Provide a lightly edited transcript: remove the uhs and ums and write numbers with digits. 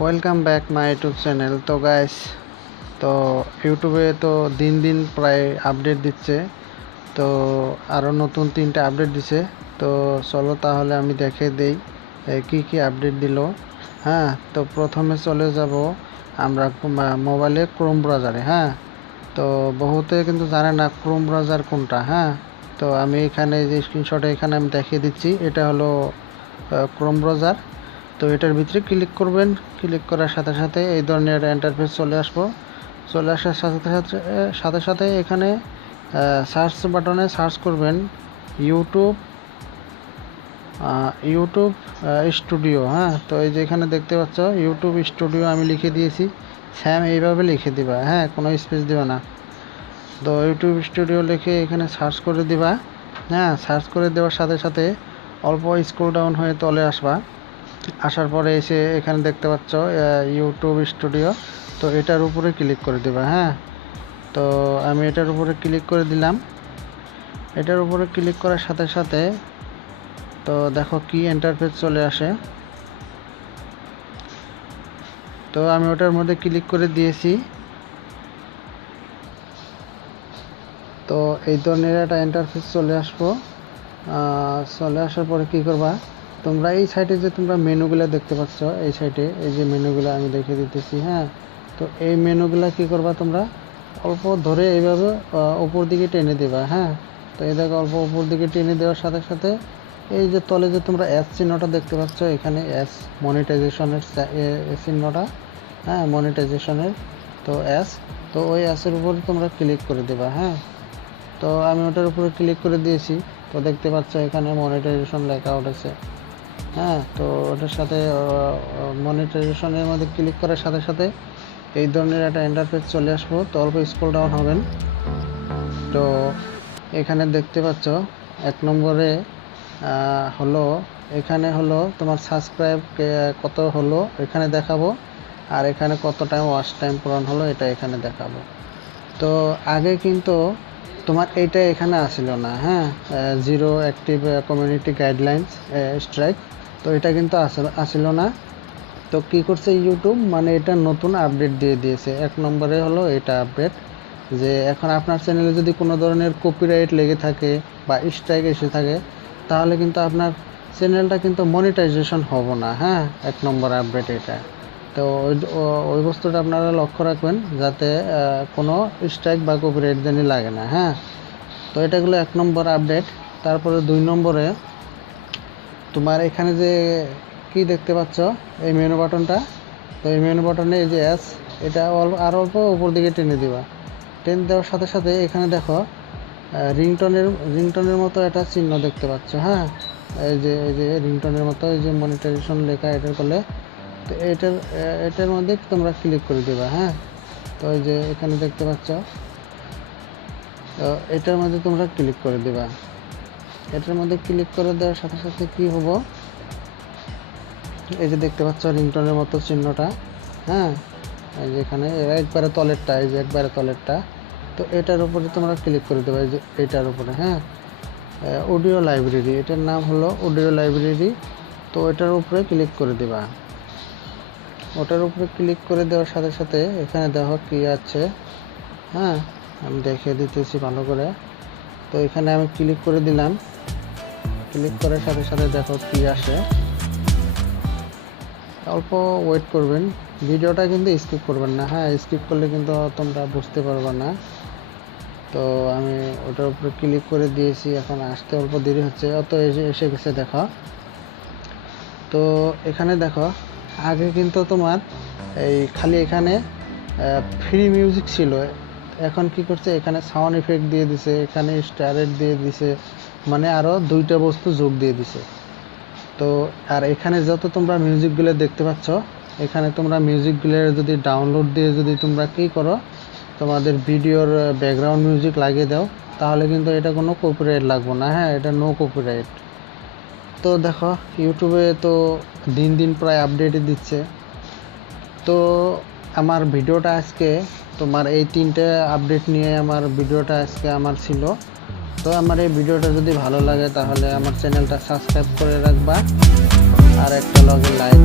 Welcome back my YouTube channel. তো guys, তো ইউটিউবে তো দিন দিন প্রায় আপডেট দিচ্ছে। তো আরও নতুন 3টে আপডেট দিছে। তো চলো তাহলে আমি দেখে দেই কি কি আপডেট দিল। হ্যাঁ, তো প্রথমে চলে যাব আমরা মোবাইলে ক্রোম ব্রাউজারে। হ্যাঁ, তো বহুতে কিন্তু জানে না ক্রোম ব্রাউজার কোনটা। হ্যাঁ, তো আমি এখানে যে স্ক্রিনশটে এখানে আমি দেখিয়ে দিচ্ছি, এটা হলো ক্রোম ব্রাউজার। তো এটার ভিতরে ক্লিক করবেন। ক্লিক করার সাথে সাথে এই ধরনের ইন্টারফেস চলে আসার সাথে সাথে এখানে সার্চ বাটনে সার্চ করবেন ইউটিউব স্টুডিও। হ্যাঁ, তো এই যে এখানে দেখতে পাচ্ছ ইউটিউব স্টুডিও আমি লিখে দিয়েছি। স্যাম এইভাবে লিখে দিবা। হ্যাঁ, কোনো স্পেস দিবা না। তো ইউটিউব স্টুডিও লিখে এখানে সার্চ করে দিবা। হ্যাঁ, সার্চ করে দেওয়ার সাথে সাথে অল্প স্ক্রল ডাউন হয়ে তলে আসবা। আসার পরে এসে এখানে দেখতে পাচ্ছ ইউটিউব স্টুডিও। তো এটার উপরে ক্লিক করে দেবা। হ্যাঁ, তো আমি এটার উপরে ক্লিক করে দিলাম। এটার উপরে ক্লিক করার সাথে সাথে তো দেখো কি ইন্টারফেস চলে আসে। তো আমি ওটার মধ্যে ক্লিক করে দিয়েছি। তো এই ধরনের একটা ইন্টারফেস চলে আসার পরে কি করবা, তোমরা এই সাইডে যে তোমরা মেনুগুলো দেখতে পাচ্ছ, এই সাইডে এই যে মেনুগুলো আমি দেখে দিতেছি। হ্যাঁ, তো এই মেনুগুলো কি করবা, তোমরা অল্প ধরে এইভাবে উপর দিকে টেনে দেবা। হ্যাঁ, তো এই দেখো অল্প উপর দিকে টেনে দেওয়ার সাথে সাথে এই যে তলে যে তোমরা এস চিহ্নটা দেখতে পাচ্ছ, এখানে এস মনিটাইজেশনের চিহ্নটা। হ্যাঁ, মনিটাইজেশনের তো এস, তো ওই এসের উপর তোমরা ক্লিক করে দেবা। হ্যাঁ, তো আমি ওটার উপরে ক্লিক করে দিয়েছি। তো দেখতে পাচ্ছ এখানে মনিটাইজেশন লেখা উঠেছে। হ্যাঁ, তো ওটার সাথে মনিটাইজেশনের মধ্যে ক্লিক করার সাথে সাথে এই ধরনের একটা ইন্টারফেস চলে আসবো। তো অল্প স্ক্রল ডাউন হবেন। তো এখানে দেখতে পাচ্ছ 1 নম্বরে এখানে হলো তোমার সাবস্ক্রাইব কত হলো এখানে দেখাবো, আর এখানে কত টাইম ওয়াচ টাইম পূরণ হলো এটা এখানে দেখাবো। তো আগে কিন্তু তোমার এইটা এখানে আসিল না। হ্যাঁ, zero active community guidelines strike, তো এটা কিন্তু আসিল না। তো কি করছে ইউটিউব, মানে এটা নতুন আপডেট দিয়ে দিয়েছে। 1 নম্বরে হলো এটা আপডেট, যে এখন আপনার চ্যানেলে যদি কোনো ধরনের কপিরাইট লেগে থাকে বা স্ট্রাইক এসে থাকে, তাহলে কিন্তু আপনার চ্যানেলটা কিন্তু মনিটাইজেশন হবে না। হ্যাঁ, 1 নম্বর আপডেট এটা। তো ওই বস্তুটা আপনারা লক্ষ্য রাখবেন যাতে কোনো স্ট্রাইক বা কপিরাইট যেন লাগে না। হ্যাঁ, তো এটা হলো 1 নম্বর আপডেট। তারপরে 2 নম্বরে তোমার এখানে যে কি দেখতে পাচ্ছ এই মেনু বাটনটা, তো এই মেনু বাটনে এই যে এস, এটা আরও অল্প উপর দিকে টেনে দিবা। টেনে দেওয়ার সাথে সাথে এখানে দেখো রিংটনের মতো একটা চিহ্ন দেখতে পাচ্ছ। হ্যাঁ, এই যে রিংটনের মতো এই যে মনিটাইজেশন লেখা এটার করলে, তো এটার মধ্যে তোমরা ক্লিক করে দেবা। হ্যাঁ, তো এই যে এখানে দেখতে পাচ্ছ, তো এটার মধ্যে তোমরা ক্লিক করে দেবা। এটার মধ্যে ক্লিক করে দেওয়ার সাথে সাথে কি হবো, এই যে দেখতে পাচ্ছ রিংটনের মতো চিহ্নটা। হ্যাঁ, এই যে এখানে একবারে তলেরটা, এই যে একবারে তলেরটা, তো এটার উপরে তোমরা ক্লিক করে দেবে। এই যে এটার উপরে। হ্যাঁ, অডিও লাইব্রেরি, এটার নাম হলো অডিও লাইব্রেরি। তো এটার উপরে ক্লিক করে দেবা। ওটার উপরে ক্লিক করে দেওয়ার সাথে সাথে এখানে দেখো কি আছে। হ্যাঁ, আমি দেখে দিতেছি ভালো করে। তো এখানে আমি ক্লিক করে দিলাম। ক্লিক করার সাথে সাথে দেখো কি আসে। অল্প ওয়েট করবেন, ভিডিওটা কিন্তু স্কিপ করবেন না। হ্যাঁ, স্কিপ করলে কিন্তু তোমরা বুঝতে পারবে না। তো আমি ওটার উপরে ক্লিক করে দিয়েছি, এখন আসতে অল্প দেরি হচ্ছে। অত এসে গেছে দেখো। তো এখানে দেখো আগে কিন্তু তোমার এই খালি এখানে ফ্রি মিউজিক ছিল, এখন কি করছে এখানে সাউন্ড ইফেক্ট দিয়ে দিছে, এখানে স্টারেট দিয়ে দিছে, মানে আরও 2টা বস্তু যোগ দিয়ে দিছে। তো আর এখানে যত তোমরা মিউজিকগুলো দেখতে পাচ্ছ, এখানে তোমরা মিউজিকগুলো যদি ডাউনলোড দিয়ে যদি তোমরা কী করো, তোমাদের ভিডিওর ব্যাকগ্রাউন্ড মিউজিক লাগিয়ে দাও, তাহলে কিন্তু এটা কোনো কপিরাইট লাগবে না। হ্যাঁ, এটা নো কপিরাইট। তো দেখো ইউটিউবে তো দিন দিন প্রায় আপডেট দিচ্ছে। তো আমার ভিডিওটা আজকে তোমার এই 3টে আপডেট নিয়ে আমার ভিডিওটা আজকে আমার ছিল। তো আমার এই ভিডিওটা যদি ভালো লাগে তাহলে আমার চ্যানেলটা সাবস্ক্রাইব করে রাখবা, আর একটা লগে লাইক